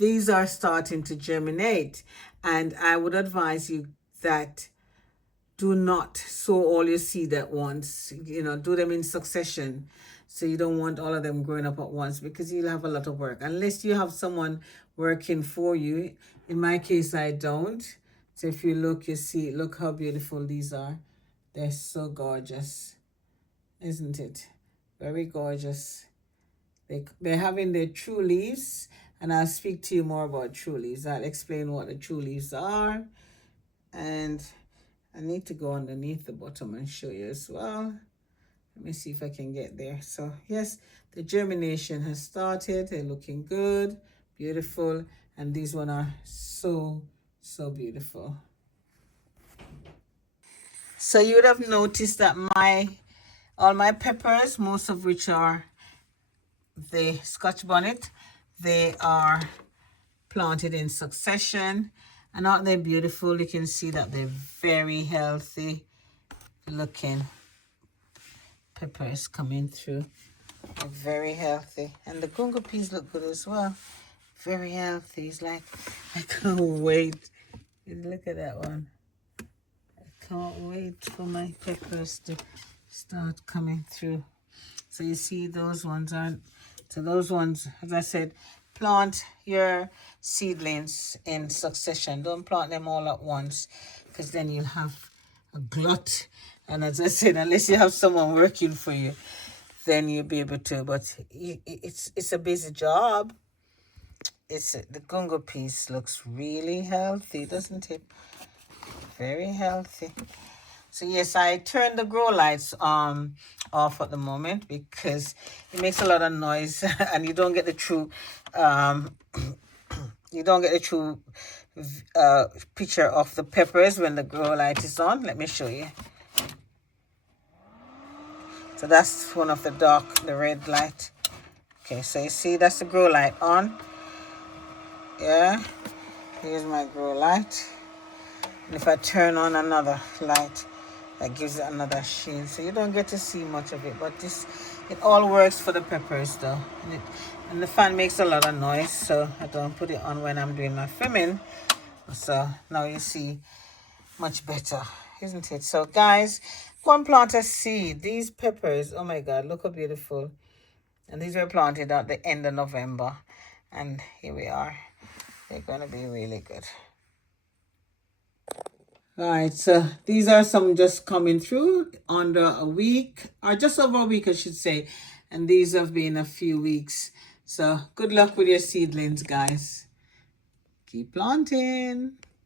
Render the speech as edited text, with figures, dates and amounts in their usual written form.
these are starting to germinate, and I would advise you that do not sow all your seed at once. Do them in succession. So you don't want all of them growing up at once, because you'll have a lot of work unless you have someone working for you. In my case, I don't. So if you look, you see, look how beautiful these are. They're so gorgeous, isn't it? Very gorgeous. They're having their true leaves, and I'll speak to you more about true leaves. I'll explain what the true leaves are, and I need to go underneath the bottom and show you as well. Let me see if I can get there. So yes, the germination has started. They're looking good, beautiful, and these one are so beautiful. So you would have noticed that all my peppers, most of which are the Scotch Bonnet, they are planted in succession, and aren't they beautiful? You can see that they're very healthy looking peppers coming through. They're very healthy, and the gungo peas look good as well. Very healthy. It's like, I can't wait. Look at that one. I can't wait for my peppers to start coming through. So you see, those ones aren't. So those ones, as I said, plant your seedlings in succession. Don't plant them all at once, because then you'll have a glut. And as I said, unless you have someone working for you, then you'll be able to. But it's a busy job. The gungo piece looks really healthy, doesn't it? Very healthy. So yes, I turned the grow lights off at the moment, because it makes a lot of noise and you don't get the true picture of the peppers when the grow light is on. Let me show you. So that's one of the red light. Okay, so you see that's the grow light on. Yeah, here's my grow light. And if I turn on another light, that gives it another sheen. So you don't get to see much of it, but it all works for the peppers though. And the fan makes a lot of noise, so I don't put it on when I'm doing my filming. So now you see much better, isn't it? So guys, go and plant a seed. These peppers, oh my God, look how beautiful. And these were planted at the end of November. And here we are. They're going to be really good. All right, so these are some just coming through under a week, or just over a week, I should say. And these have been a few weeks. So good luck with your seedlings, guys. Keep planting.